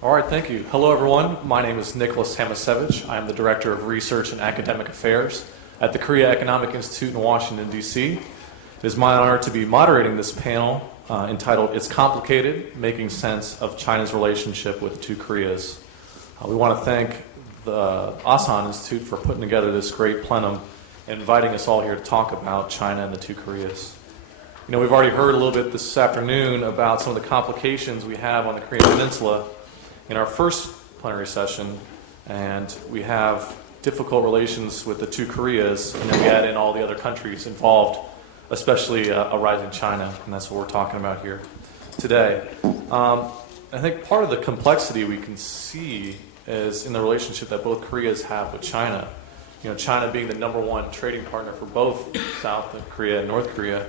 All right, thank you. Hello, everyone. My name is Nicholas Hamisevicz. I'm the Director of Research and Academic Affairs at the Korea Economic Institute in Washington, D.C. It is my honor to be moderating this panel entitled It's Complicated, Making Sense of China's Relationship with the Two Koreas. We want to thank the Asan Institute for putting together this great plenum and inviting us all here to talk about China and the two Koreas. You know, we've already heard a little bit this afternoon about some of the complications we have on the Korean Peninsula in our first plenary session, and we have difficult relations with the two Koreas, and then we add in all the other countries involved, especially a rising China, and that's what we're talking about here today. I think part of the complexity we can see is in the relationship that both Koreas have with China. You know, China being the number one trading partner for both South Korea and North Korea,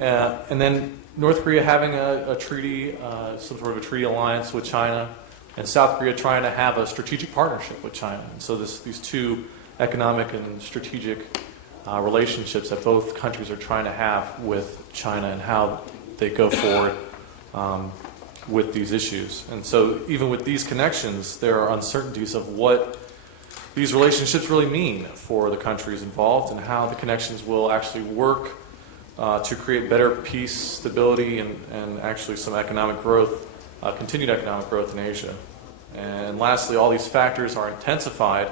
and then North Korea having a treaty, some sort of a treaty alliance with China, and South Korea trying to have a strategic partnership with China. And so these two economic and strategic relationships that both countries are trying to have with China and how they go forward with these issues. And so even with these connections, there are uncertainties of what these relationships really mean for the countries involved and how the connections will actually work to create better peace, stability, and actually some economic growth, continued economic growth in Asia. And lastly, all these factors are intensified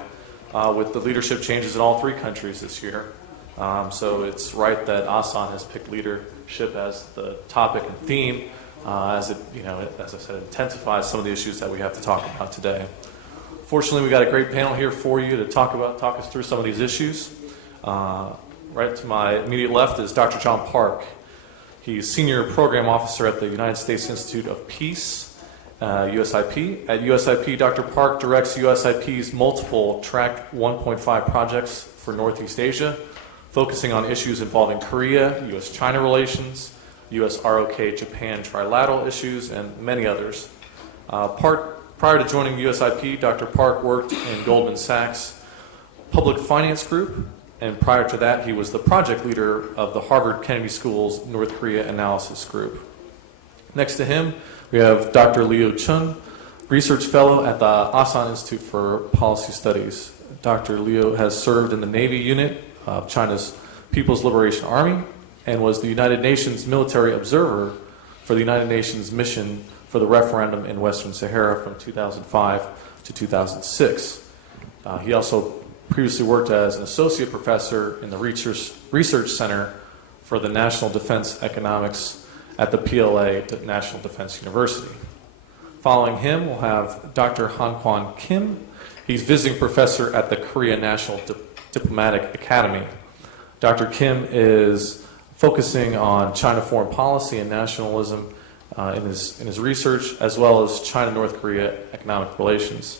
with the leadership changes in all three countries this year. So it's right that Asan has picked leadership as the topic and theme, as it, as I said, intensifies some of the issues that we have to talk about today. Fortunately, we got a great panel here for you to talk us through some of these issues. Right to my immediate left is Dr. John Park. He's Senior Program Officer at the United States Institute of Peace, USIP. At USIP, Dr. Park directs USIP's multiple Track 1.5 projects for Northeast Asia, focusing on issues involving Korea, U.S.-China relations, U.S.-ROK-Japan trilateral issues, and many others. Prior to joining USIP, Dr. Park worked in Goldman Sachs' Public Finance Group, and prior to that, he was the project leader of the Harvard Kennedy School's North Korea Analysis Group. Next to him, we have Dr. Liu Chun, Research Fellow at the Asan Institute for Policy Studies. Dr. Liu has served in the Navy unit of China's People's Liberation Army and was the United Nations military observer for the United Nations mission for the referendum in Western Sahara from 2005 to 2006. He also previously worked as an associate professor in the Research Center for the National Defense Economics at the PLA National Defense University. Following him, we'll have Dr. Hankwon Kim. He's visiting professor at the Korea National Diplomatic Academy. Dr. Kim is focusing on China foreign policy and nationalism in his research, as well as China-North Korea economic relations.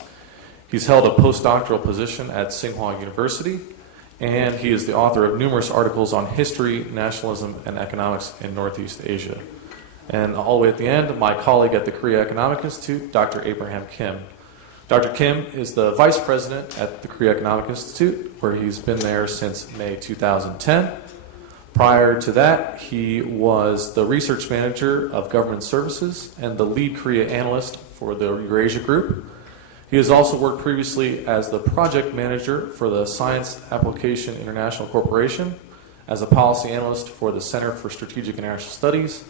He's held a postdoctoral position at Tsinghua University, and he is the author of numerous articles on history, nationalism, and economics in Northeast Asia. And all the way at the end, my colleague at the Korea Economic Institute, Dr. Abraham Kim. Dr. Kim is the vice president at the Korea Economic Institute, where he's been there since May 2010. Prior to that, he was the research manager of government services and the lead Korea analyst for the Eurasia Group. He has also worked previously as the project manager for the Science Application International Corporation, as a policy analyst for the Center for Strategic International Studies,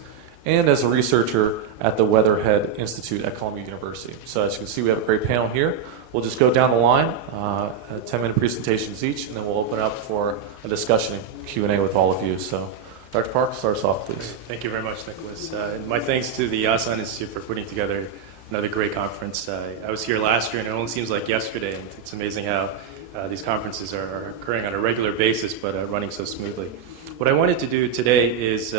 and as a researcher at the Weatherhead Institute at Columbia University. So as you can see, we have a great panel here. We'll just go down the line, 10-minute presentations each, and then we'll open up for a discussion and Q&A with all of you. So Dr. Park, start us off, please. Thank you very much, Nicholas. And my thanks to the Asan Institute for putting together another great conference. I was here last year, and it only seems like yesterday. And it's amazing how these conferences are occurring on a regular basis, but running so smoothly. What I wanted to do today is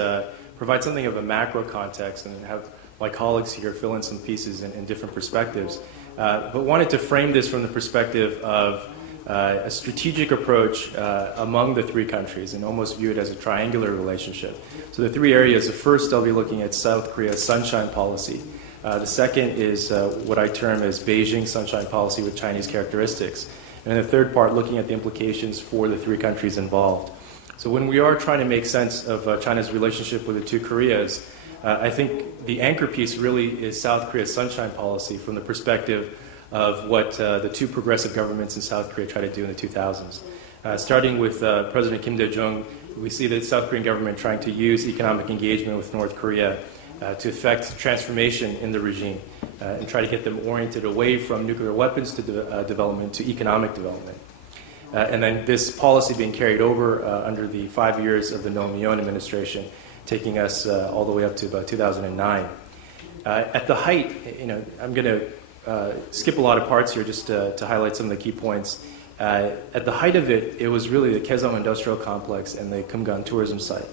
provide something of a macro context and have my colleagues here fill in some pieces in different perspectives. But wanted to frame this from the perspective of a strategic approach among the three countries and almost view it as a triangular relationship. So the three areas, the first I'll be looking at South Korea's sunshine policy. The second is what I term as Beijing sunshine policy with Chinese characteristics. And the third part, looking at the implications for the three countries involved. So when we are trying to make sense of China's relationship with the two Koreas, I think the anchor piece really is South Korea's sunshine policy from the perspective of what the two progressive governments in South Korea tried to do in the 2000s. Starting with President Kim Dae-jung, we see the South Korean government trying to use economic engagement with North Korea to effect transformation in the regime and try to get them oriented away from nuclear weapons to development to economic development. And then this policy being carried over under the 5 years of the Roh Moo-hyun administration, taking us all the way up to about 2009. At the height, I'm going to skip a lot of parts here just to highlight some of the key points. At the height of it, it was really the Kaesong Industrial Complex and the Kumgan tourism site.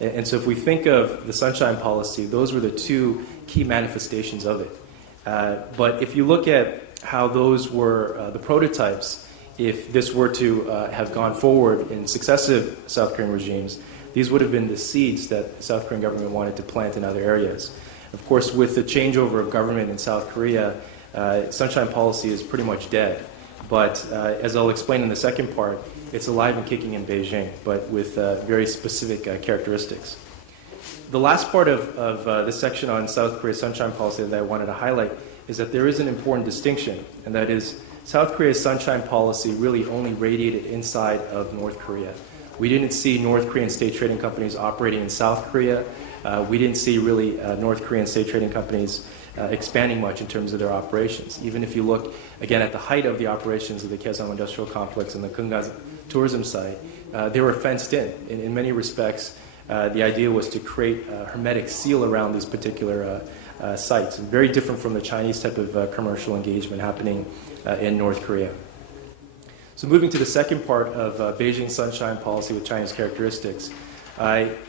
And so if we think of the sunshine policy, those were the two key manifestations of it. But if you look at how those were the prototypes, if this were to have gone forward in successive South Korean regimes, these would have been the seeds that the South Korean government wanted to plant in other areas. Of course, with the changeover of government in South Korea, sunshine policy is pretty much dead. But as I'll explain in the second part, it's alive and kicking in Beijing, but with very specific characteristics. The last part of this section on South Korea's sunshine policy that I wanted to highlight is that there is an important distinction, and that is South Korea's sunshine policy really only radiated inside of North Korea. We didn't see North Korean state trading companies operating in South Korea. We didn't see really North Korean state trading companies expanding much in terms of their operations. Even if you look, again, at the height of the operations of the Kaesong Industrial Complex and the Kumgan tourism site, they were fenced in. In many respects, the idea was to create a hermetic seal around these particular sites, very different from the Chinese type of commercial engagement happening in North Korea. So moving to the second part of Beijing's sunshine policy with Chinese characteristics,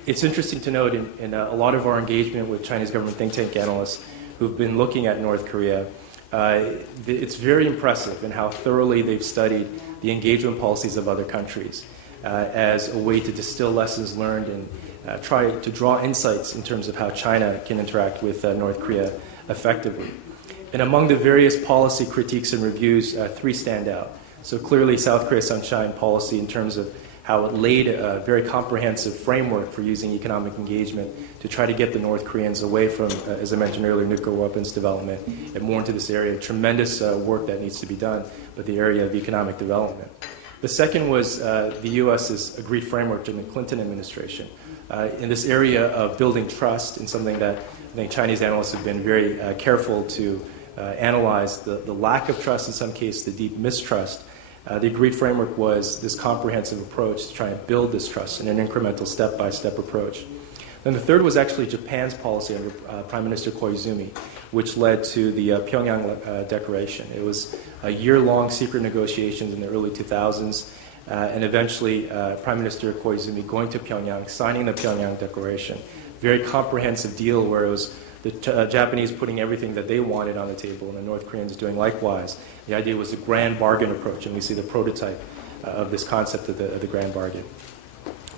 it's interesting to note in a lot of our engagement with Chinese government think tank analysts who've been looking at North Korea, it's very impressive in how thoroughly they've studied the engagement policies of other countries as a way to distill lessons learned and try to draw insights in terms of how China can interact with North Korea effectively. And among the various policy critiques and reviews, three stand out. So clearly South Korea's sunshine policy in terms of how it laid a very comprehensive framework for using economic engagement to try to get the North Koreans away from, as I mentioned earlier, nuclear weapons development and more into this area. Tremendous work that needs to be done with the area of economic development. The second was the U.S.'s agreed framework during the Clinton administration. In this area of building trust, and something that I think Chinese analysts have been very careful to analyze, the lack of trust, in some cases the deep mistrust. The agreed framework was this comprehensive approach to try and build this trust in an incremental step-by-step approach. Then the third was actually Japan's policy under Prime Minister Koizumi, which led to the Pyongyang Declaration. It was a year-long secret negotiations in the early 2000s, and eventually Prime Minister Koizumi going to Pyongyang, signing the Pyongyang Declaration. Very comprehensive deal where it was the Japanese putting everything that they wanted on the table and the North Koreans doing likewise. The idea was the grand bargain approach, and we see the prototype of this concept of the grand bargain.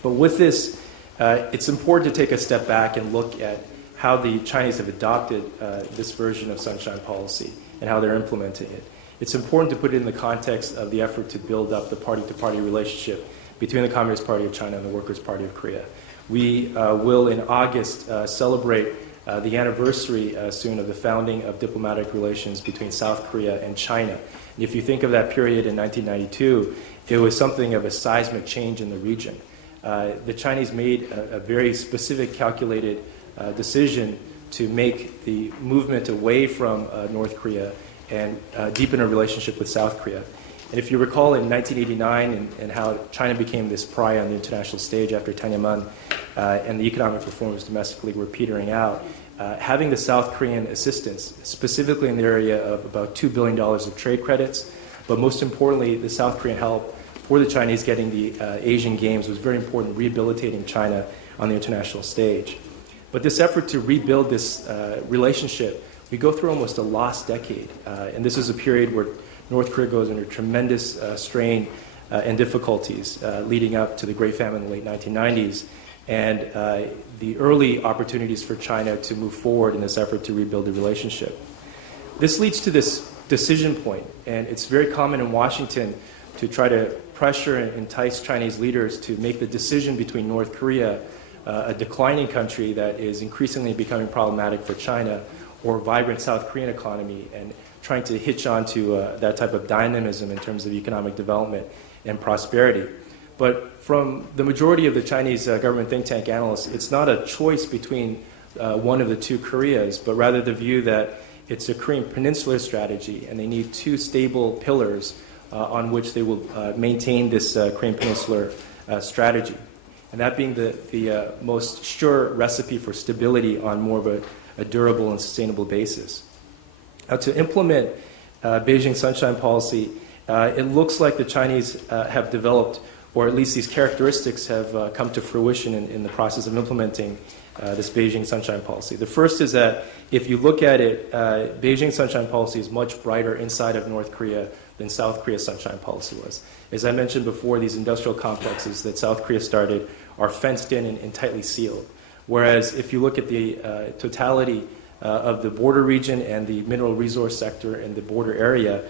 But with this, it's important to take a step back and look at how the Chinese have adopted this version of sunshine policy and how they're implementing it. It's important to put it in the context of the effort to build up the party-to-party relationship between the Communist Party of China and the Workers' Party of Korea. We will, in August, celebrate the anniversary soon of the founding of diplomatic relations between South Korea and China. And if you think of that period in 1992, it was something of a seismic change in the region. The Chinese made a very specific, calculated decision to make the movement away from North Korea and deepen a relationship with South Korea. And if you recall in 1989 and how China became this pariah on the international stage after Tiananmen and the economic reforms domestically were petering out, having the South Korean assistance, specifically in the area of about $2 billion of trade credits, but most importantly, the South Korean help for the Chinese getting the Asian Games was very important, rehabilitating China on the international stage. But this effort to rebuild this relationship, we go through almost a lost decade. And this is a period where North Korea goes under tremendous strain and difficulties leading up to the Great Famine in the late 1990s and the early opportunities for China to move forward in this effort to rebuild the relationship. This leads to this decision point, and it's very common in Washington to try to pressure and entice Chinese leaders to make the decision between North Korea a declining country that is increasingly becoming problematic for China, or vibrant South Korean economy, and trying to hitch onto that type of dynamism in terms of economic development and prosperity. But from the majority of the Chinese government think tank analysts, it's not a choice between one of the two Koreas, but rather the view that it's a Korean peninsular strategy, and they need two stable pillars on which they will maintain this Korean peninsular strategy. And that being the most sure recipe for stability on more of a durable and sustainable basis. Now, to implement Beijing Sunshine Policy, it looks like the Chinese have developed, or at least these characteristics have come to fruition in the process of implementing this Beijing Sunshine Policy. The first is that if you look at it, Beijing Sunshine Policy is much brighter inside of North Korea than South Korea's Sunshine Policy was. As I mentioned before, these industrial complexes that South Korea started are fenced in and tightly sealed. Whereas if you look at the totality of the border region and the mineral resource sector in the border area,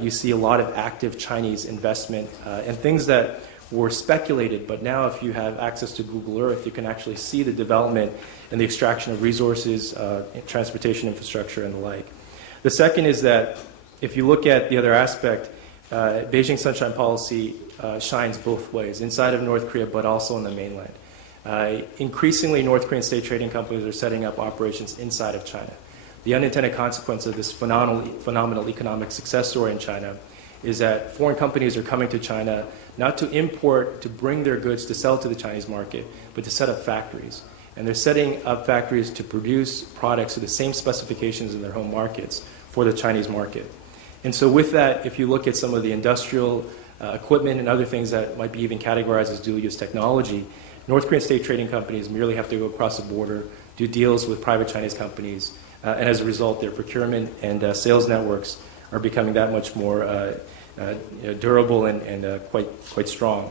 you see a lot of active Chinese investment and things that were speculated, but now if you have access to Google Earth, you can actually see the development and the extraction of resources, transportation infrastructure, and the like. The second is that if you look at the other aspect, Beijing Sunshine Policy shines both ways, inside of North Korea, but also on the mainland. Increasingly, North Korean state trading companies are setting up operations inside of China. The unintended consequence of this phenomenal economic success story in China is that foreign companies are coming to China not to import, to bring their goods to sell to the Chinese market, but to set up factories. And they're setting up factories to produce products with the same specifications in their home markets for the Chinese market. And so with that, if you look at some of the industrial equipment and other things that might be even categorized as dual-use technology, North Korean state trading companies merely have to go across the border, do deals with private Chinese companies, and as a result, their procurement and sales networks are becoming that much more durable and quite strong.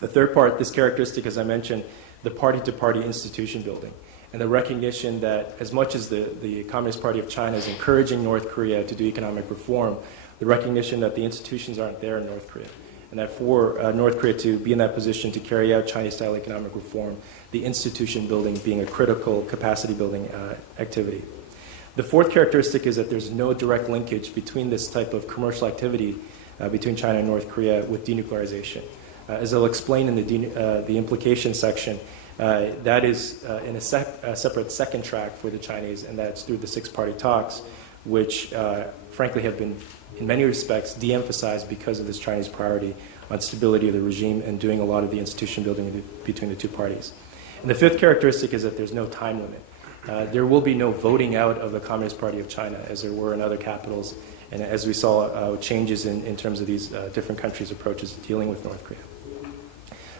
The third part, this characteristic, as I mentioned, the party-to-party institution building, and the recognition that as much as the Communist Party of China is encouraging North Korea to do economic reform, the recognition that the institutions aren't there in North Korea, and that for North Korea to be in that position to carry out Chinese-style economic reform, the institution building being a critical capacity-building activity. The fourth characteristic is that there's no direct linkage between this type of commercial activity between China and North Korea with denuclearization. As I'll explain in the implication section, that is in a separate second track for the Chinese, and that's through the six-party talks, which frankly have been, in many respects, de-emphasized because of this Chinese priority on stability of the regime and doing a lot of the institution building between the two parties. And the fifth characteristic is that there's no time limit. There will be no voting out of the Communist Party of China, as there were in other capitals, and as we saw changes in terms of these different countries' approaches to dealing with North Korea.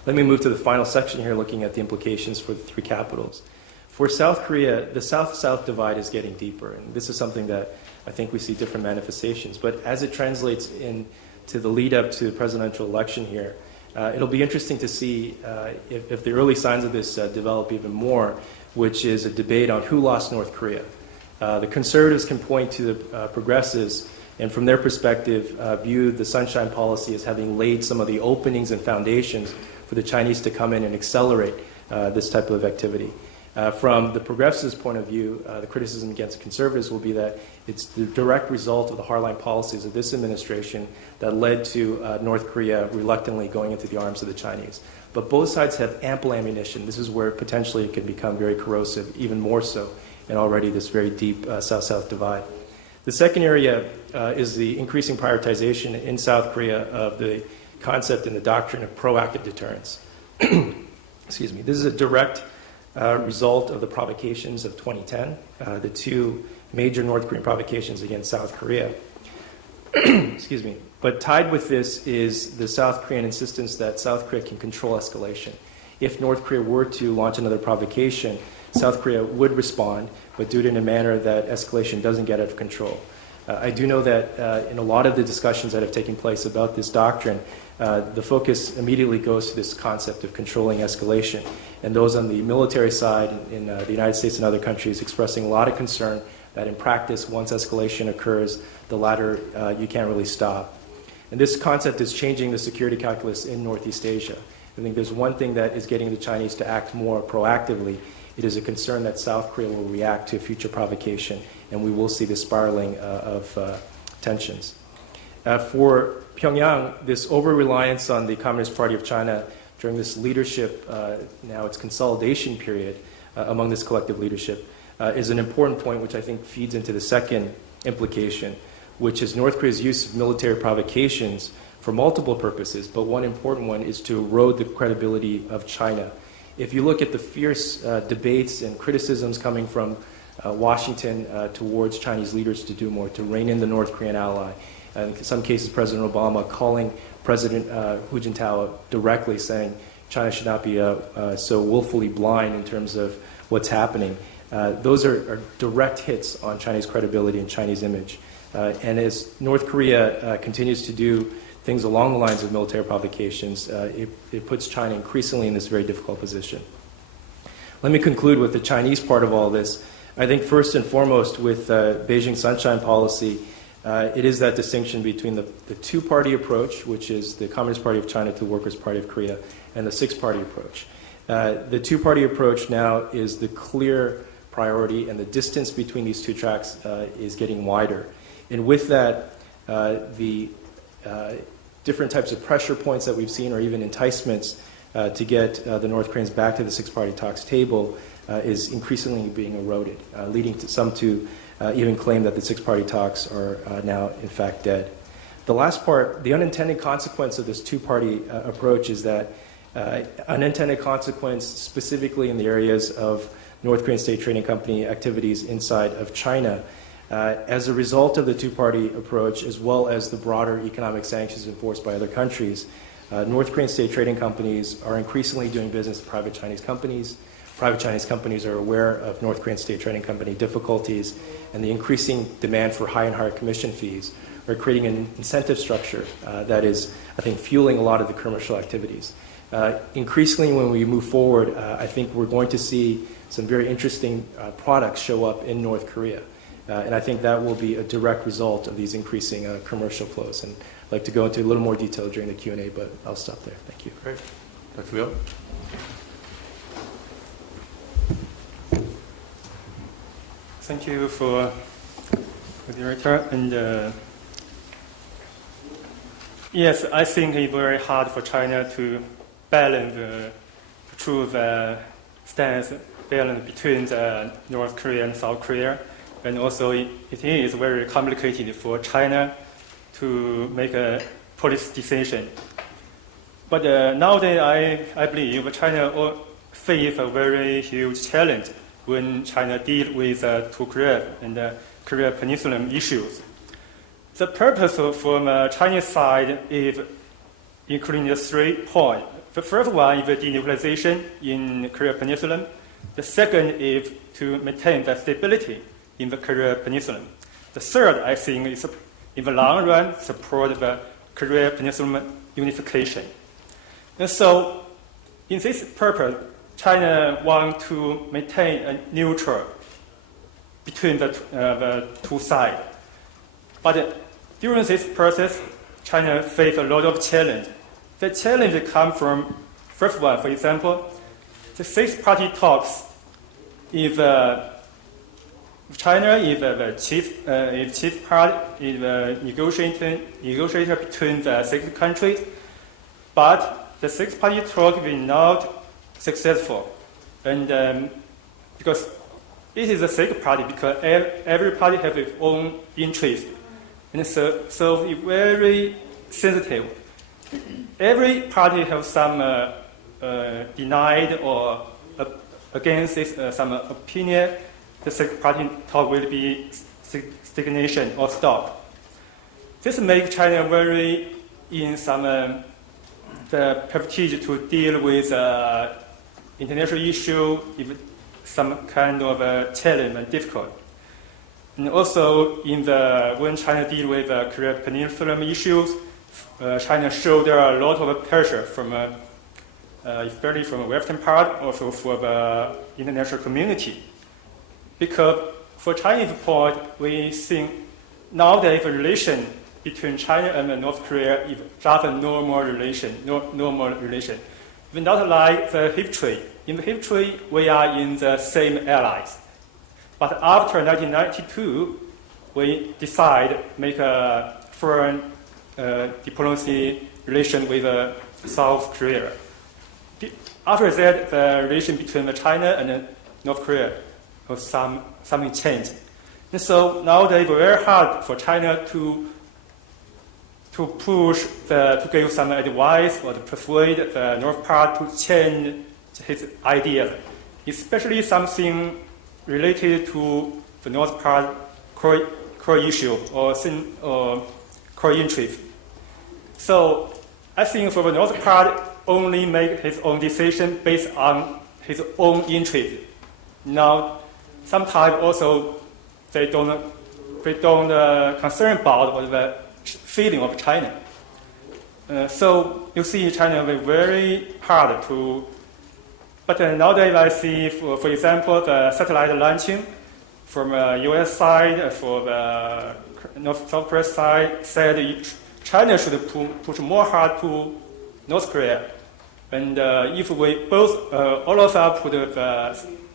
Let me move to the final section here, looking at the implications for the three capitals. For South Korea, the South-South divide is getting deeper, and this is something that I think we see different manifestations. But as it translates into the lead-up to the presidential election here, it'll be interesting to see if the early signs of this develop even more, which is a debate on who lost North Korea. The conservatives can point to the progressives, and from their perspective, view the Sunshine Policy as having laid some of the openings and foundations for the Chinese to come in and accelerate this type of activity. From the progressives' point of view, the criticism against conservatives will be that it's the direct result of the hardline policies of this administration that led to North Korea reluctantly going into the arms of the Chinese. But both sides have ample ammunition. This is where potentially it can become very corrosive, even more so, and already this very deep South-South divide. The second area is the increasing prioritization in South Korea of the concept and the doctrine of proactive deterrence. Excuse me. This is a direct result of the provocations of 2010, the two major North Korean provocations against South Korea. Excuse me. But tied with this is the South Korean insistence that South Korea can control escalation. If North Korea were to launch another provocation, South Korea would respond, but do it in a manner that escalation doesn't get out of control. I do know that in a lot of the discussions that have taken place about this doctrine, the focus immediately goes to this concept of controlling escalation. And those on the military side in the United States and other countries expressing a lot of concern that in practice, once escalation occurs, the latter you can't really stop. And this concept is changing the security calculus in Northeast Asia. I think there's one thing that is getting the Chinese to act more proactively. It is a concern that South Korea will react to a future provocation, and we will see the spiraling of tensions. For Pyongyang, this over-reliance on the Communist Party of China during this leadership, now its consolidation period among this collective leadership, is an important point which I think feeds into the second implication, which is North Korea's use of military provocations for multiple purposes, but one important one is to erode the credibility of China. If you look at the fierce debates and criticisms coming from Washington towards Chinese leaders to do more, to rein in the North Korean ally, in some cases President Obama calling President Hu Jintao directly saying China should not be so willfully blind in terms of what's happening. Those are direct hits on Chinese credibility and Chinese image. And as North Korea continues to do things along the lines of military provocations, it puts China increasingly in this very difficult position. Let me conclude with the Chinese part of all this. I think first and foremost with Beijing Sunshine Policy, it is that distinction between the two-party approach, which is the Communist Party of China to the Workers' Party of Korea, and the six-party approach. The two-party approach now is the clear priority, and the distance between these two tracks is getting wider. And with that, the different types of pressure points that we've seen, or even enticements to get the North Koreans back to the six-party talks table is increasingly being eroded, leading to some to even claim that the six-party talks are now, in fact, dead. The last part, the unintended consequence of this two-party approach is that unintended consequence specifically in the areas of North Korean state trading company activities inside of China. As a result of the two-party approach, as well as the broader economic sanctions enforced by other countries, North Korean state trading companies are increasingly doing business with private Chinese companies. Private Chinese companies are aware of North Korean state trading company difficulties, and the increasing demand for high and higher commission fees are creating an incentive structure that is, I think, fueling a lot of the commercial activities. Increasingly, when we move forward, I think we're going to see some very interesting products show up in North Korea. And I think that will be a direct result of these increasing commercial flows. And I'd like to go into a little more detail during the Q&A, but I'll stop there. Thank you. Great. Dr. Liu? Thank you for the director. And yes, I think it's very hard for China to balance the true stance balance between the North Korea and South Korea. And also, it is very complicated for China to make a policy decision. But nowadays, I believe China faces a very huge challenge when China deals with two Korea and Korea Peninsula issues. The purpose from Chinese side is including the 3 points. The first one is the denuclearization in Korea Peninsula. The second is to maintain the stability in the Korea Peninsula. The third, I think, is in the long run support the Korea Peninsula unification. And so, in this purpose, China wants to maintain a neutral between the two sides. But during this process, China faced a lot of challenge. The challenge comes from, first one, for example, the six-party talks. If China is the chief part, is the negotiator between the six countries, but the six-party talk will not successful, and because it is a six party, because every party has its own interest, and so it's very sensitive. Every party has some denied or against this, some opinion. The six-party talk will be stagnation or stop. This makes China very in some the privilege to deal with international issue, if some kind of challenge and difficult. And also, when China deals with Korea Peninsula issues, China showed there are a lot of pressure from, especially from the Western part, also for the international community. Because for Chinese point, we think nowadays the relation between China and North Korea is just a normal relation. we're not like the history. In the history, we are in the same allies. But after 1992, we decide make a foreign diplomacy relation with South Korea. After that, the relation between China and North Korea was something changed. And so nowadays, it's very hard for China to push to give some advice or to persuade the North part to change his ideas, especially something related to the North part core issue or core interest. So I think for the North part, only make his own decision based on his own interest. Now, sometimes also they don't concern about the feeling of China. So you see, China will be very hard to. But nowadays I see, for example, the satellite launching from U.S. side, for the South Korea side, said China should push more hard to North Korea. And if we both, all of us put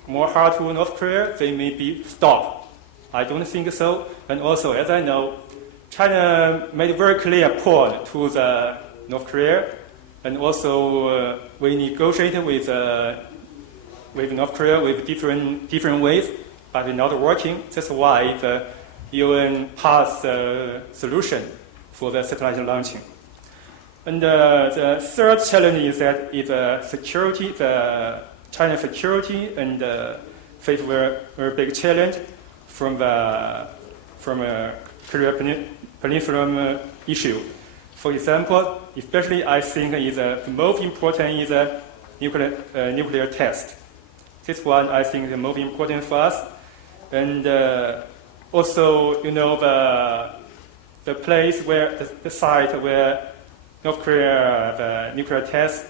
more hard to North Korea, they may be stopped. I don't think so. And also, as I know, China made a very clear point to the North Korea, and also we negotiated with North Korea with different ways, but it's not working. That's why the UN passed the solution for the satellite launching. And the third challenge is that security, the China security, and face a very big challenge from a Korea Peninsula issue. For example, especially I think the most important is a nuclear test. This one I think is the most important for us. And also, you know, the place where the site where North Korea the nuclear test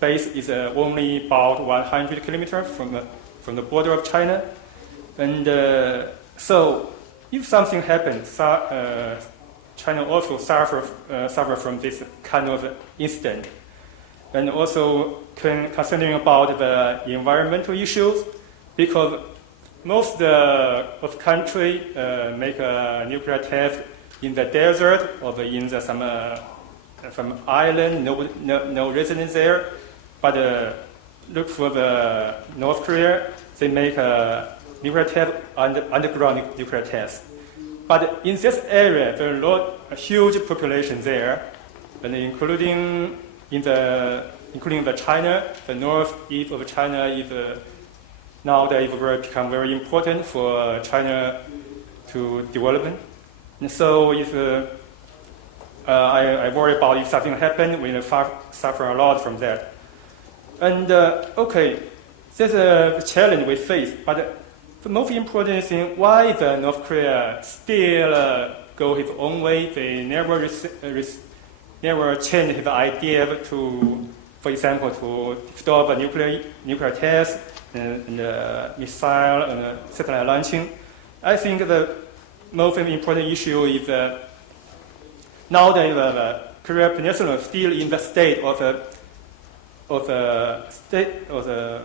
base is only about 100 kilometers from the border of China. And so if something happens, China also suffer from this kind of incident. And also concerning about the environmental issues, because most of country make a nuclear test in the desert or in some island, no residents there. But look for the North Korea, they make a nuclear test, underground nuclear test. But in this area, there are a huge population there, and including the China, the northeast of China is nowadays become very important for China to development. And so if I worry about if something happens, we will suffer a lot from that. And okay, that's a challenge we face. But the most important thing, why the North Korea still go his own way? They never change his idea to, for example, to stop a nuclear test and missile and satellite launching. I think the most important issue is nowadays the Korea Peninsula is still in the state of the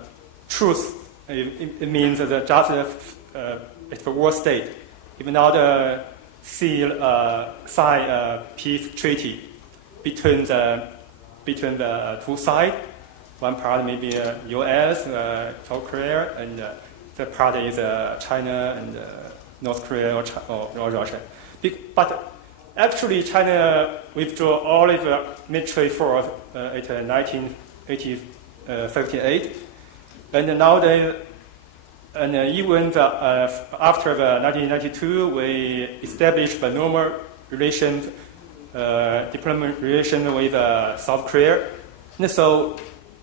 truth. It means that just it's a war state. It will not sign a peace treaty between the two sides. One part may be U.S., South Korea, and the part is China and North Korea or Russia. But actually, China withdrew all of the military force in 1958, and nowadays, and even after the 1992, we established the normal relations, diplomatic relation with South Korea. And so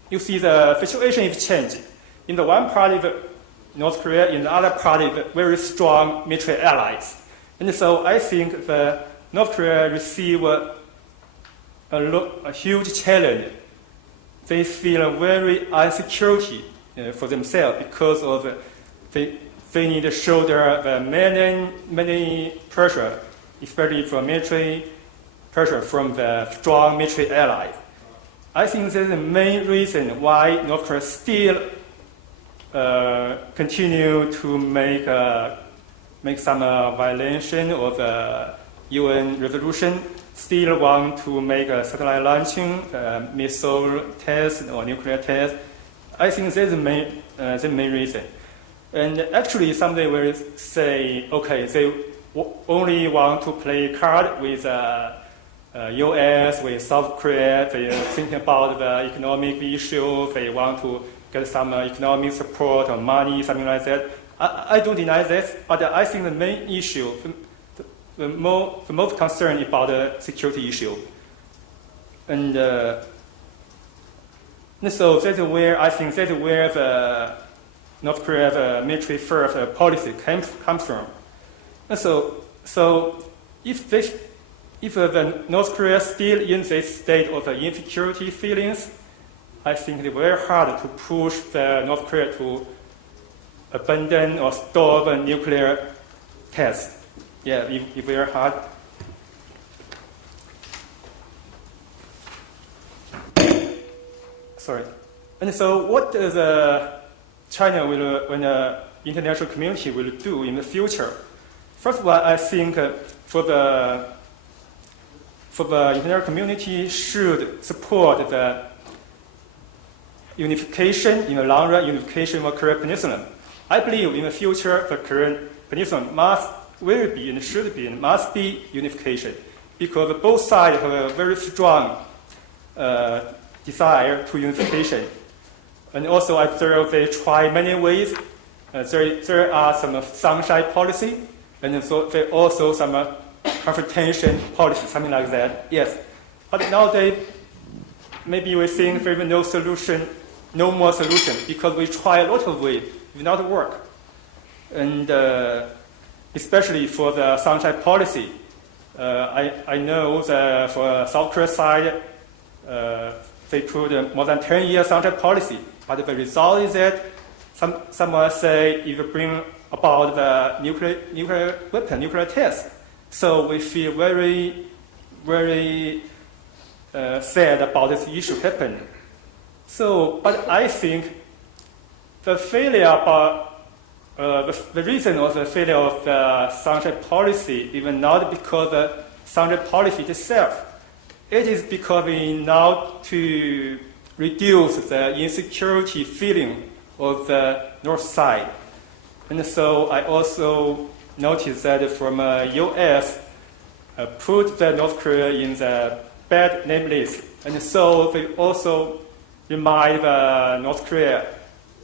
you see the situation is changing. In the one part of North Korea, in the other part is very strong military allies. And so I think the North Korea receive a huge challenge. They feel very insecurity for themselves because of they need to shoulder the many pressure, especially from military pressure from the strong military allies. I think that's the main reason why North Korea still continue to make some violation of the UN resolution, still want to make a satellite launching, missile test or nuclear test. I think that's the main reason. And actually, somebody will say, okay, they only want to play card with U.S., with South Korea. They are thinking about the economic issue. They want to get some economic support or money, something like that. I don't deny this, but I think the main issue, the most concern about the security issue. And so that's where I think that's where the North Korea's military first policy comes from. And so if the North Korea still in this state of insecurity feelings, I think it's very hard to push the North Korea to abandon or stop a nuclear test. Yeah, it's very hard. Sorry. And so what does China will, when the international community will do in the future? First of all, I think for the international community should support the unification, in the long run, unification of Korean Peninsula. I believe in the future, the Korean Peninsula will be and should be and must be unification, because both sides have a very strong desire to unification. And also, I observe they try many ways. There are some sunshine policy, and so there also some confrontation policy, something like that. Yes, but nowadays maybe we think there is no solution, no more solution, because we try a lot of ways, it will not work. And especially for the sunshine policy, I know that for South Korea side, they put more than 10 years sunshine policy, but the result is that someone say it will bring about the nuclear weapon, nuclear test. So we feel very, very sad about this issue happen. So, but I think the failure about the reason of the failure of the sunshine policy is not because the sunshine policy itself. It is because we now to reduce the insecurity feeling of the north side. And so I also noticed that from U.S. Put the North Korea in the bad name list. And so they also remind North Korea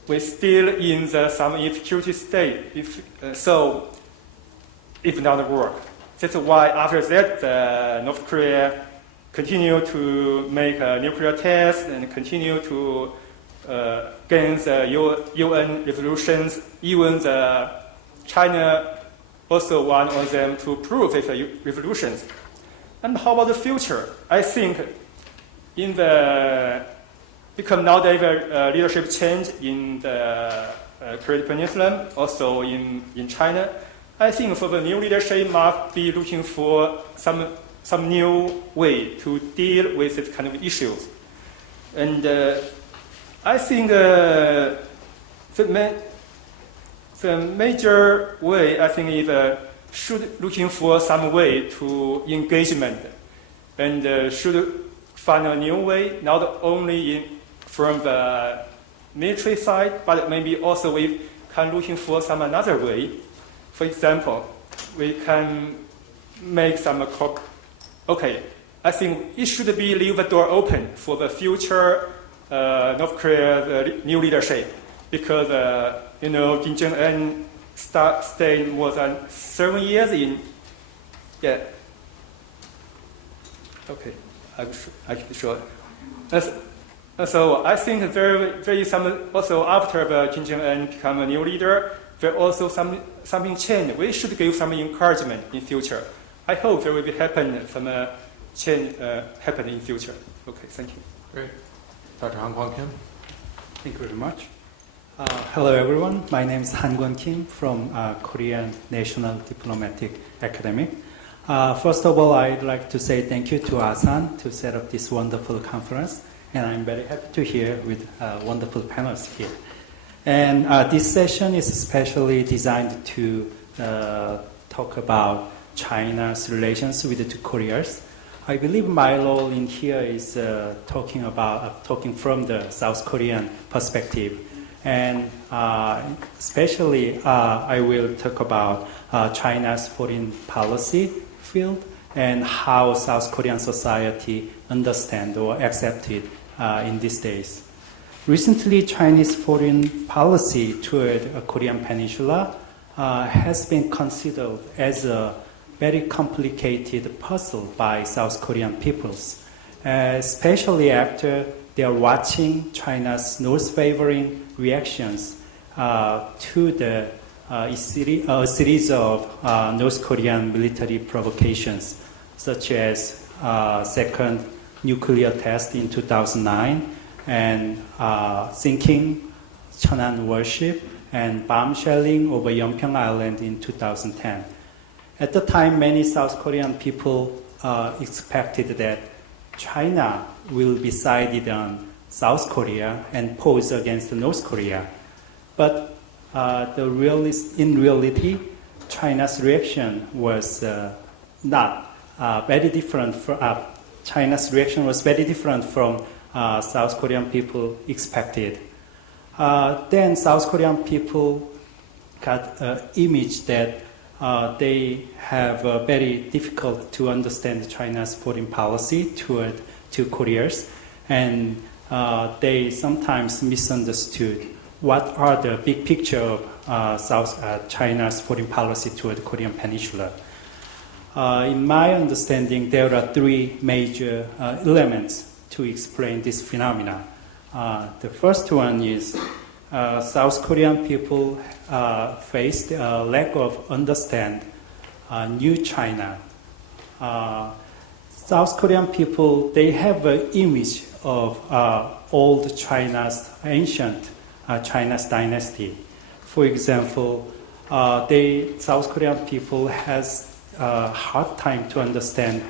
we're still in some insecurity state. So it not work. That's why after that, North Korea continue to make a nuclear test and continue to against the UN resolutions. Even China also one of them to prove these resolutions. And how about the future? I think in because nowadays leadership change in the Korean Peninsula, also in China, I think for the new leadership must be looking for some new way to deal with this kind of issues. And I think the major way, I think, is should looking for some way to engagement, and should find a new way, not only from the military side, but maybe also we can looking for some another way. For example, we can make some okay. I think it should be leave the door open for the future North Korea new leadership, because Kim Jong-un stayed more than 7 years in. Yeah. Okay, I keep it short. So I think there is some also after Kim Jong-un become a new leader, there also something change. We should give some encouragement in future. I hope there will be some change happen in future. Okay, thank you. Great. Dr. Hankwon Kim. Thank you very much. Hello, everyone. My name is Hankwon Kim from Korean National Diplomatic Academy. First of all, I'd like to say thank you to Asan to set up this wonderful conference. and I'm very happy to hear with wonderful panels here. And this session is especially designed to talk about China's relations with the two Koreas. I believe my role in here is talking from the South Korean perspective, and especially I will talk about China's foreign policy field and how South Korean society understand or accept it in these days. Recently, Chinese foreign policy toward a Korean peninsula has been considered as a very complicated puzzle by South Korean peoples, especially after they are watching China's North-favoring reactions to the series of North Korean military provocations, such as second nuclear test in 2009 and sinking Cheonan warship and bomb shelling over Yeonpyeong Island in 2010. At the time, many South Korean people expected that China will be sided on South Korea and pose against North Korea. But in reality, China's reaction was not very different. China's reaction was very different from South Korean people expected. Then South Korean people got an image that they have very difficult to understand China's foreign policy toward two Koreas, and they sometimes misunderstood what are the big picture of China's foreign policy toward the Korean peninsula. In my understanding, there are three major elements to explain this phenomena. The first one is South Korean people faced a lack of understand new China. South Korean people, they have an image of old China's ancient China's dynasty. For example, South Korean people has a hard time to understand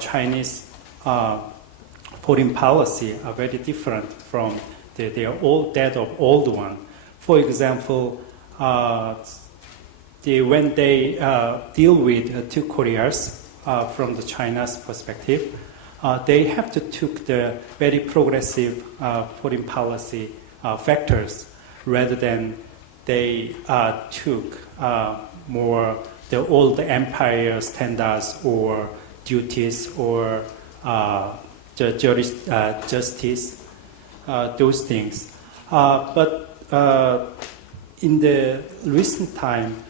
Chinese foreign policy are very different from that of old one. For example, when they deal with two Koreas from the China's perspective, they have to take the very progressive foreign policy factors rather than they took more the old empire standards or duties or justice, those things. But in the recent time,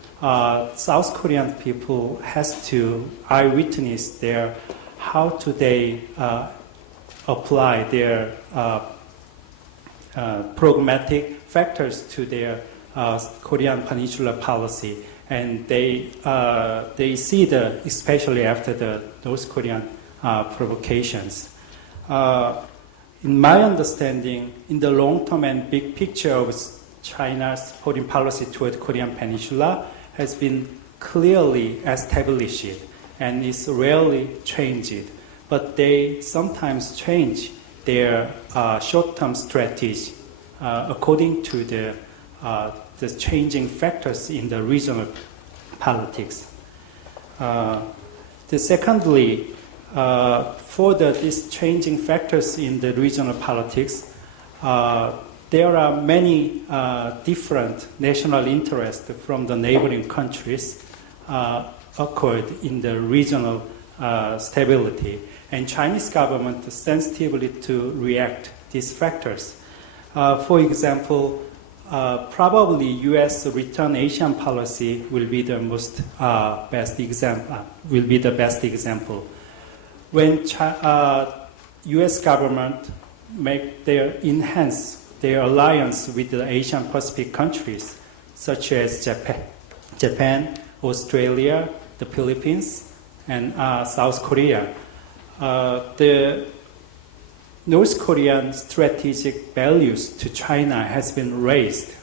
South Korean people has to eyewitness their how do they apply their pragmatic factors to their Korean peninsula policy, and they see especially after the North Korean provocations. In my understanding, in the long term and big picture of China's foreign policy toward Korean peninsula has been clearly established and is rarely changed. But they sometimes change their short-term strategy according to the changing factors in the regional politics. Secondly, for these changing factors in the regional politics, there are many different national interests from the neighboring countries occurred in the regional stability, and Chinese government sensitively to react these factors. For example, probably U.S. return Asian policy will be the best example. When U.S. government enhance their alliance with the Asian Pacific countries, such as Japan, Australia, the Philippines, and South Korea, the North Korean strategic values to China has been raised.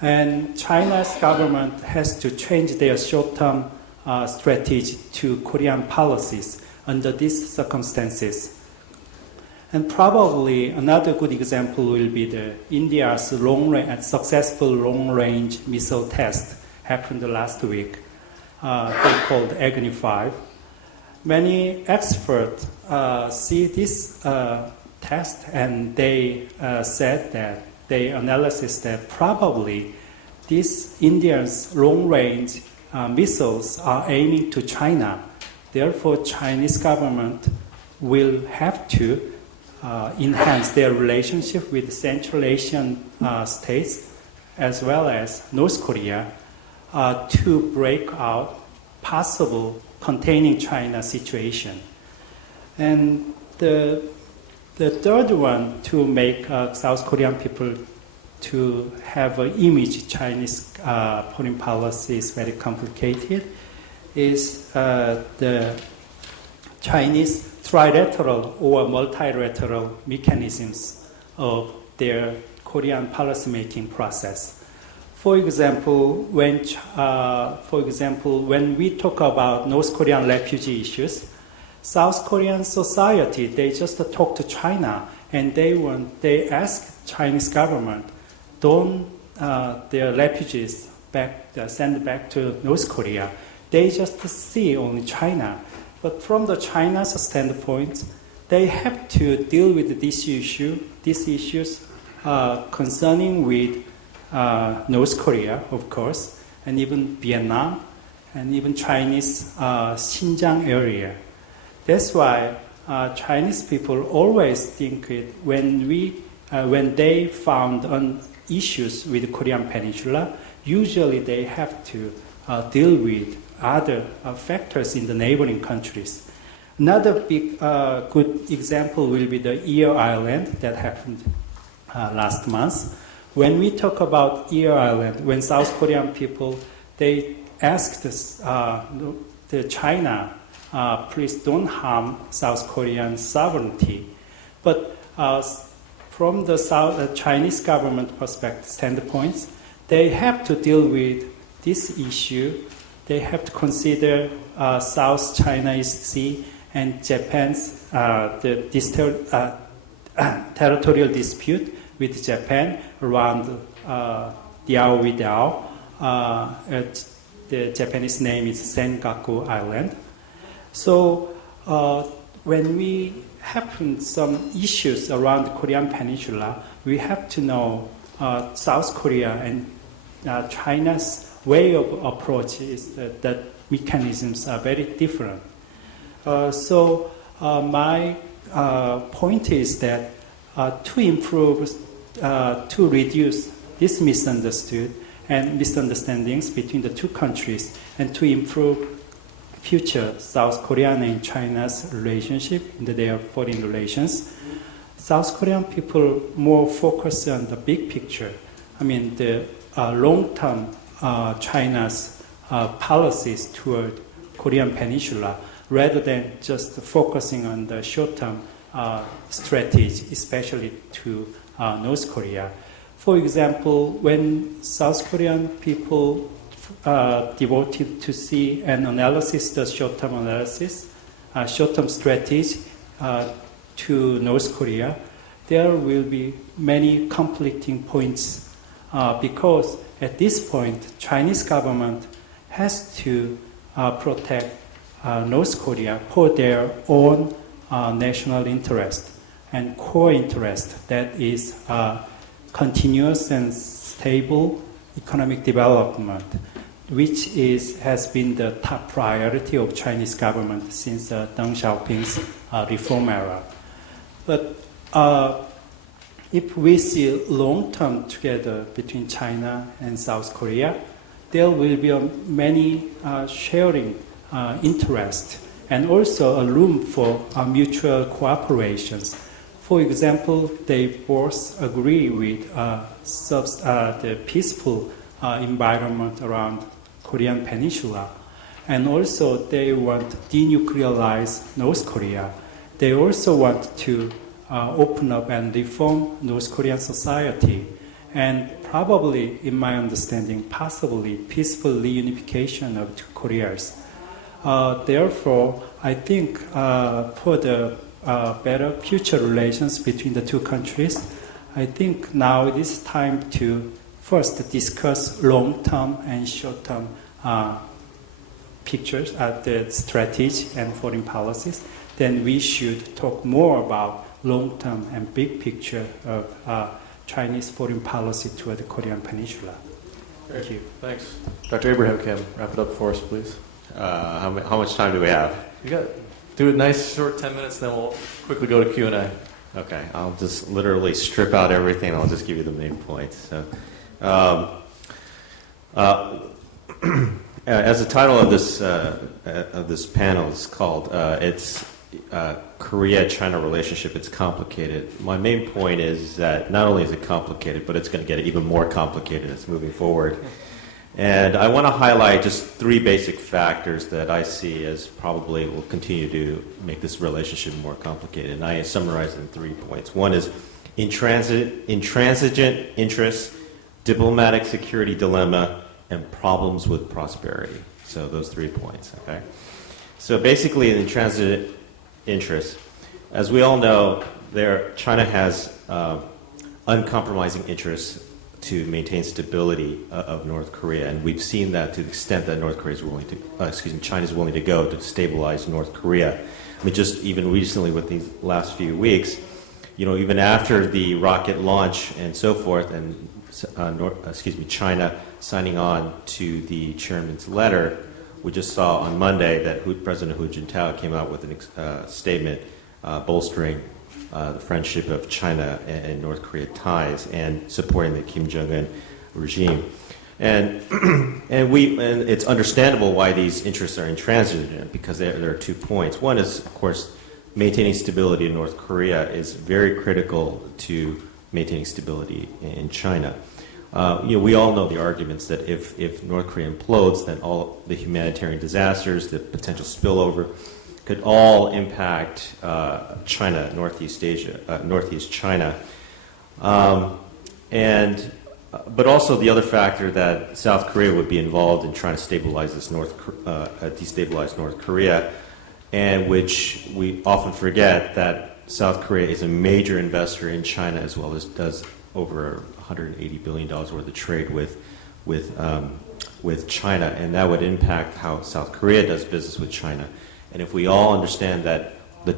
And China's government has to change their short-term strategy to Korean policies under these circumstances. And probably another good example will be the India's successful long-range missile test happened last week. They called Agni 5. Many experts see this test and they said that they analysis that probably these Indians' long-range missiles are aiming to China. Therefore, Chinese government will have to enhance their relationship with Central Asian states as well as North Korea to break out possible containing China situation. And the third one to make South Korean people to have an image Chinese foreign policy is very complicated is the Chinese trilateral or multilateral mechanisms of their Korean policymaking process. For example, when we talk about North Korean refugee issues, South Korean society, they just talk to China and they ask Chinese government, don't their refugees send back to North Korea. They just see only China. But from the China's standpoint, they have to deal with these issues concerning with North Korea, of course, and even Vietnam, and even Chinese Xinjiang area. That's why Chinese people always think it when they found on issues with the Korean Peninsula, usually they have to deal with other factors in the neighboring countries. Another big good example will be the Ear Island that happened last month. When we talk about Ear Island, when South Korean people, they asked the China, please don't harm South Korean sovereignty. But from the Chinese government perspective standpoint, they have to deal with this issue. They have to consider South China East Sea and Japan's territorial dispute with Japan around Diaoyu. The Japanese name is Senkaku Island. So when we happen some issues around the Korean Peninsula, we have to know South Korea and China's way of approach is that mechanisms are very different. So my point is that to improve, to reduce this misunderstandings between the two countries, and to improve future South Korean and China's relationship in their foreign relations, South Korean people more focus on the big picture. I mean, the long-term China's policies toward Korean Peninsula, rather than just focusing on the short-term strategy, especially to North Korea. For example, when South Korean people devoted to see an analysis, the short-term analysis, short-term strategy to North Korea, there will be many conflicting points because at this point, Chinese government has to protect North Korea for their own national interest and core interest, that is continuous and stable economic development, which has been the top priority of Chinese government since Deng Xiaoping's reform era. But if we see long-term together between China and South Korea, there will be many sharing interest and also a room for mutual cooperations. For example, they both agree with the peaceful environment around Korean Peninsula, and also they want to denuclearize North Korea. They also want to open up and reform North Korean society, and probably, in my understanding, possibly peaceful reunification of two Koreas. Therefore, I think for the better future relations between the two countries, I think now it is time to first discuss long-term and short-term pictures at the strategy and foreign policies. Then we should talk more about long-term and big picture of Chinese foreign policy toward the Korean Peninsula. Thank you. Thanks. Dr. Abraham Kim, wrap it up for us, please. How much time do we have? You got do a nice short 10 minutes, then we'll quickly go to Q&A. Okay, I'll just literally strip out everything, and I'll just give you the main points. So, as the title of this panel is called, it's Korea-China relationship. It's complicated. My main point is that not only is it complicated, but it's going to get even more complicated as moving forward. And I want to highlight just three basic factors that I see as probably will continue to make this relationship more complicated. And I summarize it in 3 points. One is intransigent interests, diplomatic security dilemma, and problems with prosperity. So those 3 points, okay? So basically, in intransigent interests, as we all know, China has uncompromising interests to maintain stability of North Korea, and we've seen that to the extent that China is willing to go to stabilize North Korea. I mean, just even recently with these last few weeks, even after the rocket launch and so forth, and China signing on to the chairman's letter, we just saw on Monday that President Hu Jintao came out with a statement bolstering the friendship of China and North Korea ties and supporting the Kim Jong-un regime. And it's understandable why these interests are intransigent, because there are 2 points. One is, of course, maintaining stability in North Korea is very critical to maintaining stability in China. We all know the arguments that if North Korea implodes, then all the humanitarian disasters, the potential spillover, could all impact China, Northeast China. But also the other factor that South Korea would be involved in trying to stabilize destabilize North Korea, and which we often forget that South Korea is a major investor in China, as well as does over $180 billion worth of trade with China, and that would impact how South Korea does business with China. And if we all understand that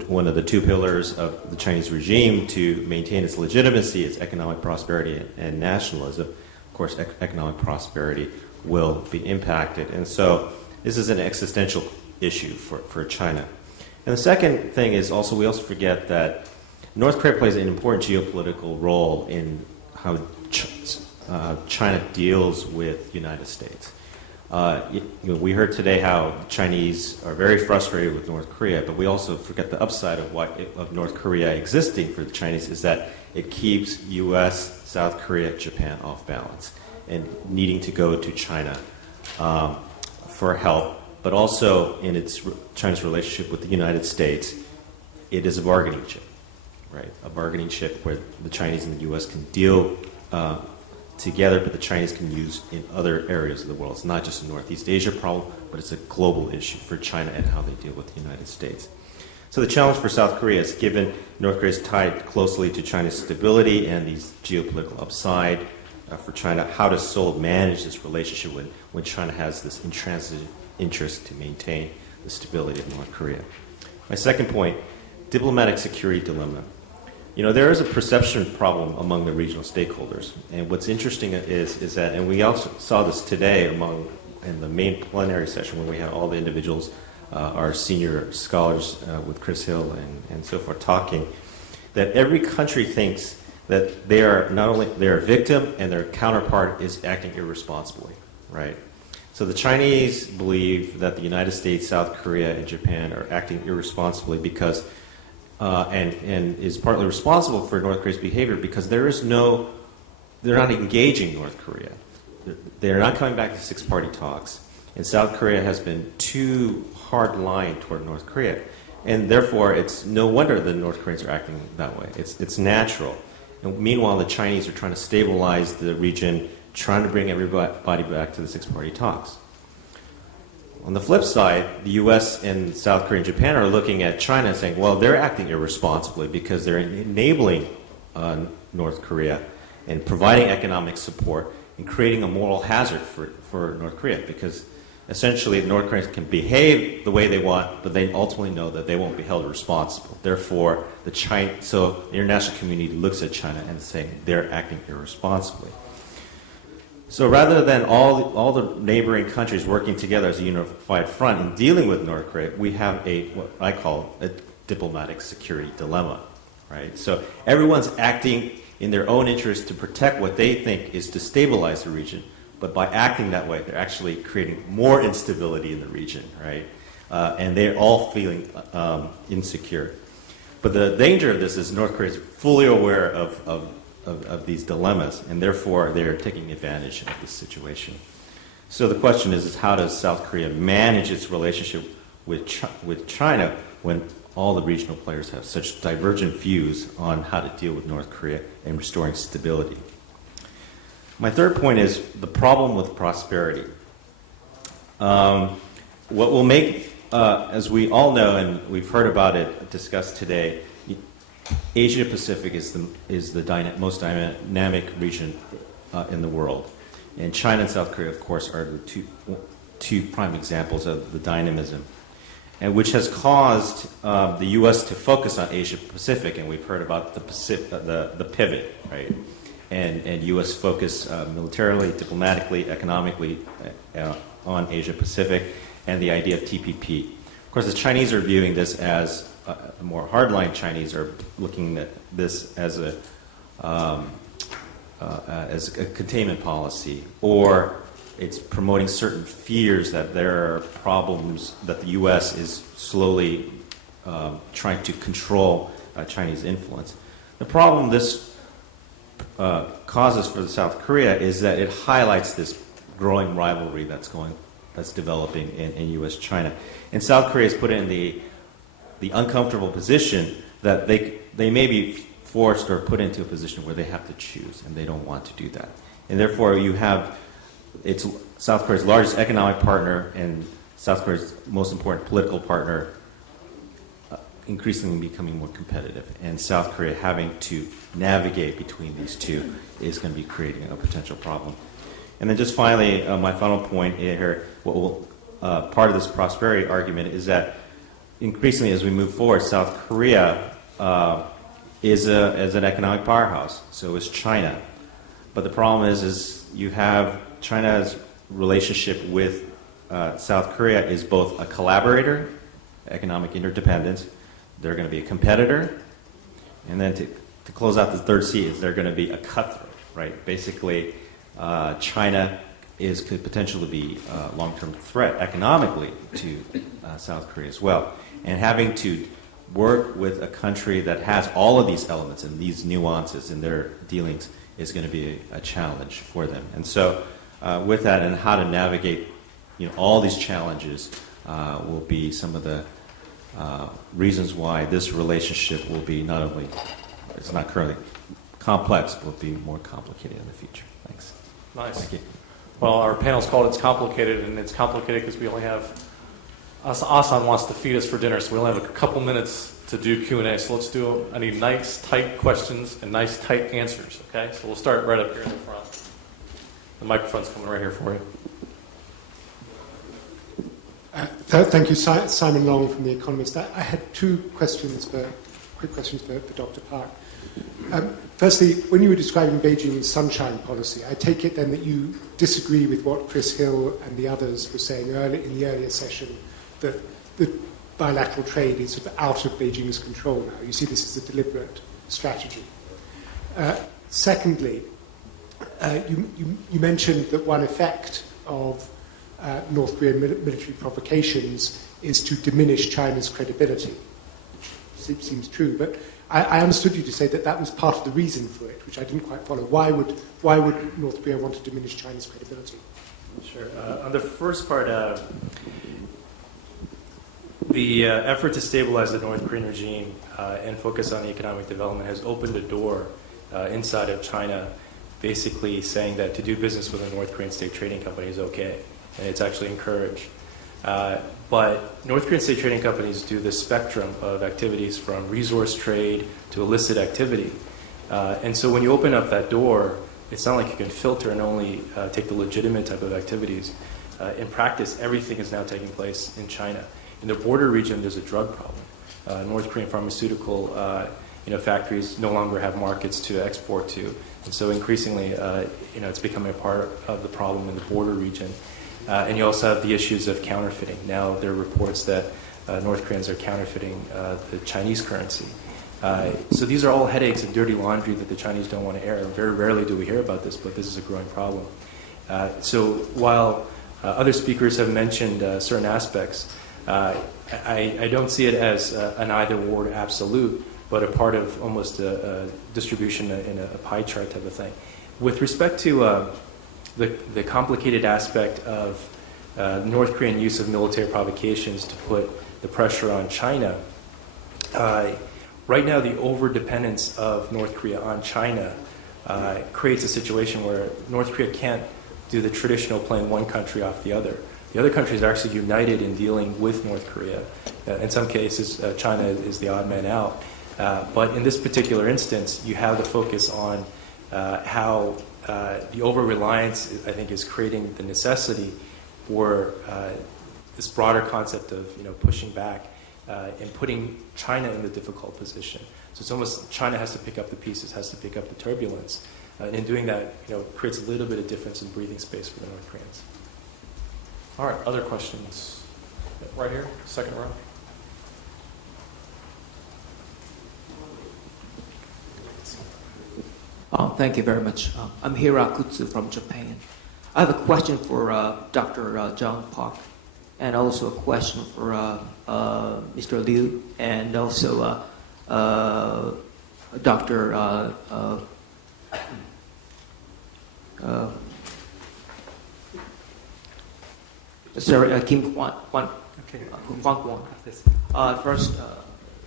one of the 2 pillars of the Chinese regime to maintain its legitimacy is economic prosperity and nationalism, of course, economic prosperity will be impacted. And so this is an existential issue for China. And the second thing is we also forget that North Korea plays an important geopolitical role in how China deals with the United States. We heard today how the Chinese are very frustrated with North Korea, but we also forget the upside of North Korea existing for the Chinese is that it keeps U.S., South Korea, Japan off balance and needing to go to China for help. But also in China's relationship with the United States, it is a bargaining chip, right? A bargaining chip where the Chinese and the U.S. can deal together, but the Chinese can use in other areas of the world. It's not just a Northeast Asia problem, but it's a global issue for China and how they deal with the United States. So the challenge for South Korea is, given North Korea is tied closely to China's stability and these geopolitical upside for China, how does Seoul manage this relationship when China has this intransigent interest to maintain the stability of North Korea? My second point, diplomatic security dilemma. There is a perception problem among the regional stakeholders. And what's interesting is that, and we also saw this today in the main plenary session when we had all the individuals, our senior scholars with Chris Hill and so forth talking, that every country thinks that they're a victim and their counterpart is acting irresponsibly, right? So the Chinese believe that the United States, South Korea, and Japan are acting irresponsibly because and is partly responsible for North Korea's behavior because they're not engaging North Korea. They're not coming back to 6-party talks. And South Korea has been too hard-line toward North Korea. And therefore, it's no wonder the North Koreans are acting that way. It's natural. And meanwhile, the Chinese are trying to stabilize the region, trying to bring everybody back to the 6-party talks. On the flip side, the U.S. and South Korea and Japan are looking at China and saying, well, they're acting irresponsibly because they're enabling North Korea and providing economic support and creating a moral hazard for North Korea, because essentially North Koreans can behave the way they want, but they ultimately know that they won't be held responsible. Therefore, so the international community looks at China and saying they're acting irresponsibly. So rather than all the neighboring countries working together as a unified front in dealing with North Korea, we have what I call a diplomatic security dilemma, right? So everyone's acting in their own interest to protect what they think is to stabilize the region, but by acting that way, they're actually creating more instability in the region, right? And they're all feeling insecure. But the danger of this is North Korea is fully aware of these dilemmas, and therefore they're taking advantage of this situation. So the question is how does South Korea manage its relationship with China when all the regional players have such divergent views on how to deal with North Korea and restoring stability? My third point is the problem with prosperity. What will make, as we all know and we've heard about it discussed today, Asia Pacific is the most dynamic region in the world, and China and South Korea, of course, are the two prime examples of the dynamism, and which has caused the U.S. to focus on Asia Pacific, and we've heard about the pivot, right? And U.S. focus militarily, diplomatically, economically on Asia Pacific, and the idea of TPP. Of course, the Chinese are viewing this as the more hardline Chinese are looking at this as a containment policy, or it's promoting certain fears that there are problems that the U.S. is slowly trying to control Chinese influence. The problem this causes for South Korea is that it highlights this growing rivalry that's developing in U.S.-China, and South Korea is put in the uncomfortable position that they may be forced or put into a position where they have to choose, and they don't want to do that. And therefore, it's South Korea's largest economic partner and South Korea's most important political partner increasingly becoming more competitive. And South Korea having to navigate between these two is going to be creating a potential problem. And then just finally, my final point here, part of this prosperity argument is that increasingly as we move forward, South Korea is an economic powerhouse. So is China. But the problem is you have China's relationship with South Korea is both a collaborator, economic interdependence. They're going to be a competitor. And then to close out the third C is they're going to be a cutthroat, right? Basically, China could potentially be a long-term threat economically to South Korea as well. And having to work with a country that has all of these elements and these nuances in their dealings is going to be a challenge for them. And so with that and how to navigate all these challenges will be some of the reasons why this relationship will be not only, it's not currently complex, but will be more complicated in the future. Thanks. Nice. Thank you. Well, our panel's called It's Complicated, and it's complicated because we only have, Asan wants to feed us for dinner, so we only have a couple minutes to do Q&A. So let's do, I need nice, tight questions and nice, tight answers, okay? So we'll start right up here in the front. The microphone's coming right here for you. Thank you, Simon Long from The Economist. I had quick questions for Dr. Park. Firstly, when you were describing Beijing's sunshine policy, I take it then that you disagree with what Chris Hill and the others were saying in the earlier session, that the bilateral trade is sort of out of Beijing's control now. You see this as a deliberate strategy. Secondly, you mentioned that one effect of North Korean military provocations is to diminish China's credibility, which seems true, but I understood you to say that was part of the reason for it, which I didn't quite follow. Why would North Korea want to diminish China's credibility? Sure. On the first part, the effort to stabilize the North Korean regime and focus on the economic development has opened a door inside of China, basically saying that to do business with a North Korean state trading company is okay, and it's actually encouraged. But North Korean state trading companies do the spectrum of activities from resource trade to illicit activity. And so when you open up that door, it's not like you can filter and only take the legitimate type of activities. In practice, everything is now taking place in China. In the border region, there's a drug problem. North Korean pharmaceutical factories no longer have markets to export to. And so increasingly, it's becoming a part of the problem in the border region. And you also have the issues of counterfeiting. Now there are reports that North Koreans are counterfeiting the Chinese currency. So these are all headaches and dirty laundry that the Chinese don't want to air. Very rarely do we hear about this, but this is a growing problem. So while other speakers have mentioned certain aspects, I don't see it as an either-or absolute, but a part of almost a distribution in a pie chart type of thing. With respect to the complicated aspect of North Korean use of military provocations to put the pressure on China, right now the over-dependence of North Korea on China creates a situation where North Korea can't do the traditional playing one country off the other. The other countries are actually united in dealing with North Korea. In some cases, China is the odd man out. But in this particular instance, you have the focus on how the over-reliance, I think, is creating the necessity for this broader concept of pushing back and putting China in the difficult position. So it's almost China has to pick up the pieces, has to pick up the turbulence. And in doing that, creates a little bit of difference in breathing space for the North Koreans. All right, other questions? Right here, second row. Thank you very much. I'm Hirakutsu from Japan. I have a question for Dr. John Park, and also a question for Mr. Liu, and also Dr. Kim Hankwon. First,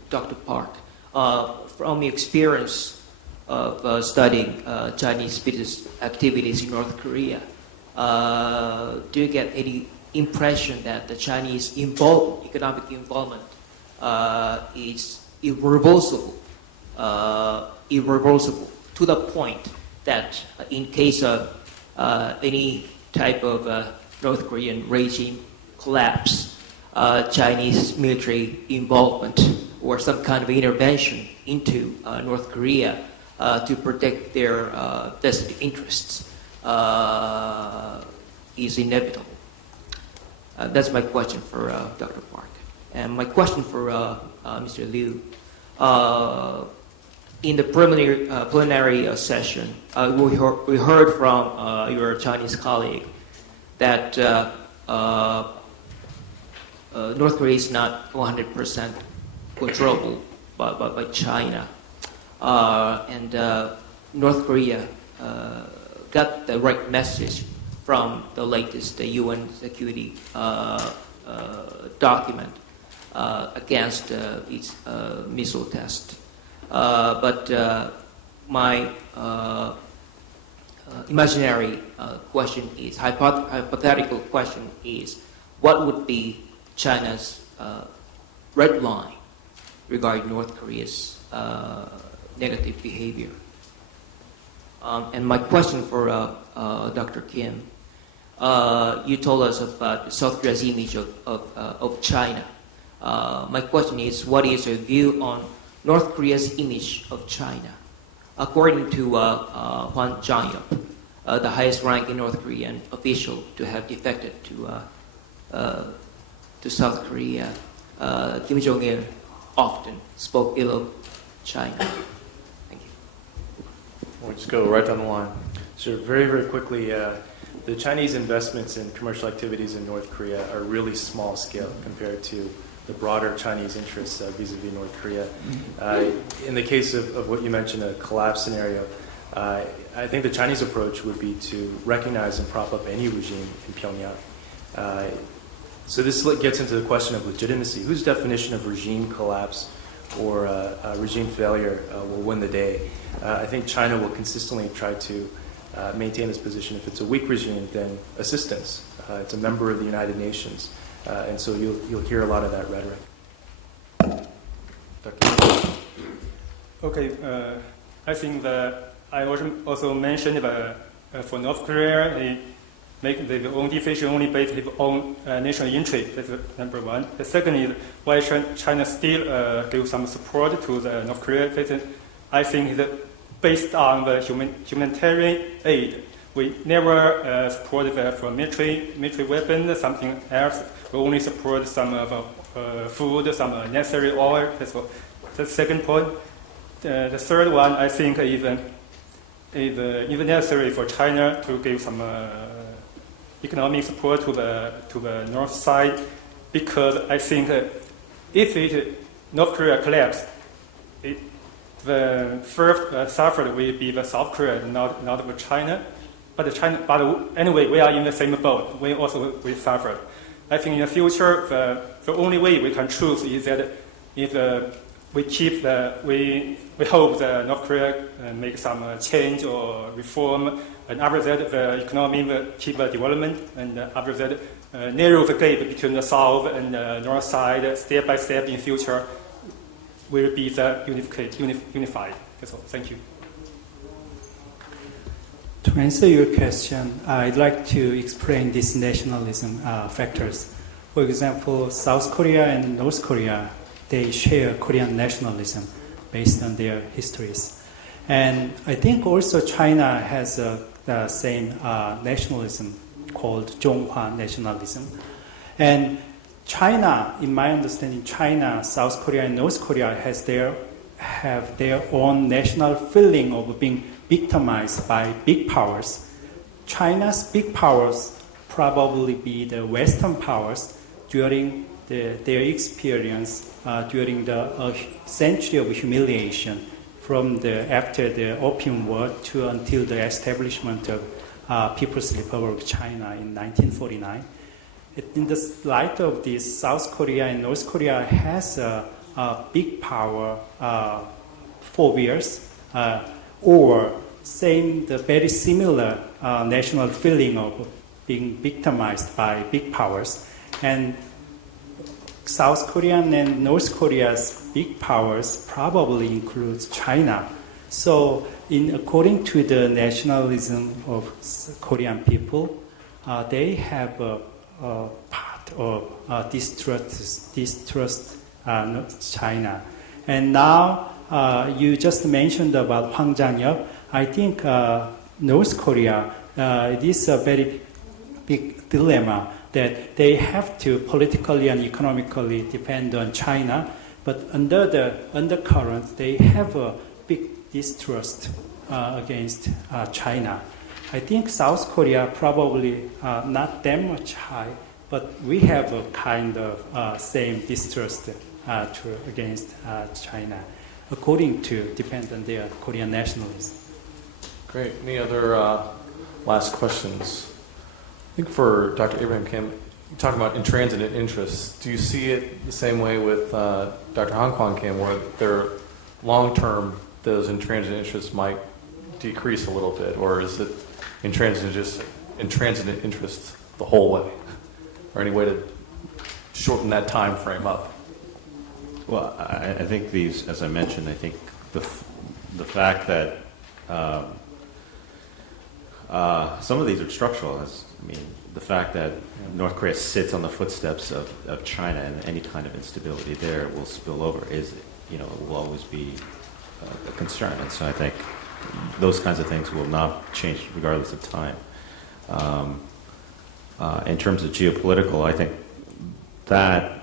Dr. Park, from the experience of studying Chinese business activities in North Korea, do you get any impression that the Chinese economic involvement is irreversible to the point that in case of any type of North Korean regime collapse, Chinese military involvement or some kind of intervention into North Korea to protect their vested interests is inevitable? That's my question for Dr. Park. And my question for Mr. Liu. In the plenary session, we heard from your Chinese colleague that North Korea is not 100% controllable by China. And North Korea got the right message from the latest UN security document against its missile test. But my imaginary question is, hypothetical question is, what would be China's red line regarding North Korea's negative behavior? And my question for Dr. Kim, you told us about South Korea's image of China. My question is, what is your view on North Korea's image of China? According to Hwan Jang-yup, the highest ranking North Korean official to have defected to South Korea, Kim Jong-il often spoke ill of China. Thank you. We'll just go right down the line. Sure. Very, very quickly, the Chinese investments in commercial activities in North Korea are really small scale compared to the broader Chinese interests vis-a-vis North Korea. In the case of what you mentioned, a collapse scenario, I think the Chinese approach would be to recognize and prop up any regime in Pyongyang. So this gets into the question of legitimacy. Whose definition of regime collapse or regime failure will win the day? I think China will consistently try to maintain its position. If it's a weak regime, then assistance. It's a member of the United Nations. And so you'll hear a lot of that rhetoric. Okay, I think that I also mentioned that for North Korea, they make their own decision only based on its own national interest. That's number one. The second is why China still gives some support to the North Korea. I think that based on the humanitarian aid, we never support the for military weapons, something else. We only support some food, some necessary oil. That's the second point. The third one, I think, is even necessary for China to give some economic support to the north side, because I think if North Korea collapses, the first suffered will be the South Korea, not the China. But anyway, we are in the same boat. We suffered. I think in the future, the only way we can choose is that if we hope that North Korea make some change or reform, and after that the economy will keep development, and after that narrow the gap between the south and the north side step by step in future will be the unified. That's all. Thank you. To answer your question, I'd like to explain these nationalism factors. For example, South Korea and North Korea, they share Korean nationalism based on their histories. And I think also China has the same nationalism called Zhonghua nationalism. And China, in my understanding, China, South Korea, and North Korea have their own national feeling of being victimized by big powers. China's big powers probably be the Western powers during their experience during the century of humiliation from after the Opium War to until the establishment of People's Republic of China in 1949. In the light of this, South Korea and North Korea has a big power phobias or the very similar national feeling of being victimized by big powers. And South Korean and North Korea's big powers probably includes China. So, according to the nationalism of Korean people, they have a part of distrust China. And now you just mentioned about Hwang Jang-yeop. I think North Korea, this is a very big dilemma that they have to politically and economically depend on China, but under the undercurrent, they have a big distrust against China. I think South Korea probably not that much high, but we have a kind of same distrust against China, according to depend on their Korean nationalism. Great. Any other last questions? I think for Dr. Abraham Kim, you talked about intransigent interests. Do you see it the same way with Dr. Hankwon Kim, where their long-term, those intransigent interests might decrease a little bit, or is it intransigent interests the whole way, or any way to shorten that time frame up? Well, I think these, as I mentioned, I think the fact that some of these are structural. The fact that North Korea sits on the footsteps of China and any kind of instability there will spill over will always be a concern. And so I think those kinds of things will not change regardless of time. In terms of geopolitical, I think that,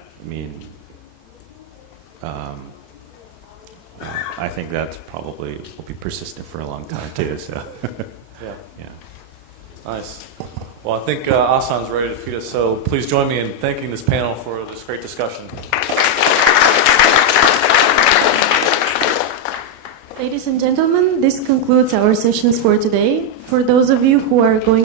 I think that probably will be persistent for a long time too. So, yeah. Yeah. Nice. Well, I think Asan's ready to feed us, so please join me in thanking this panel for this great discussion. Ladies and gentlemen, this concludes our sessions for today. For those of you who are going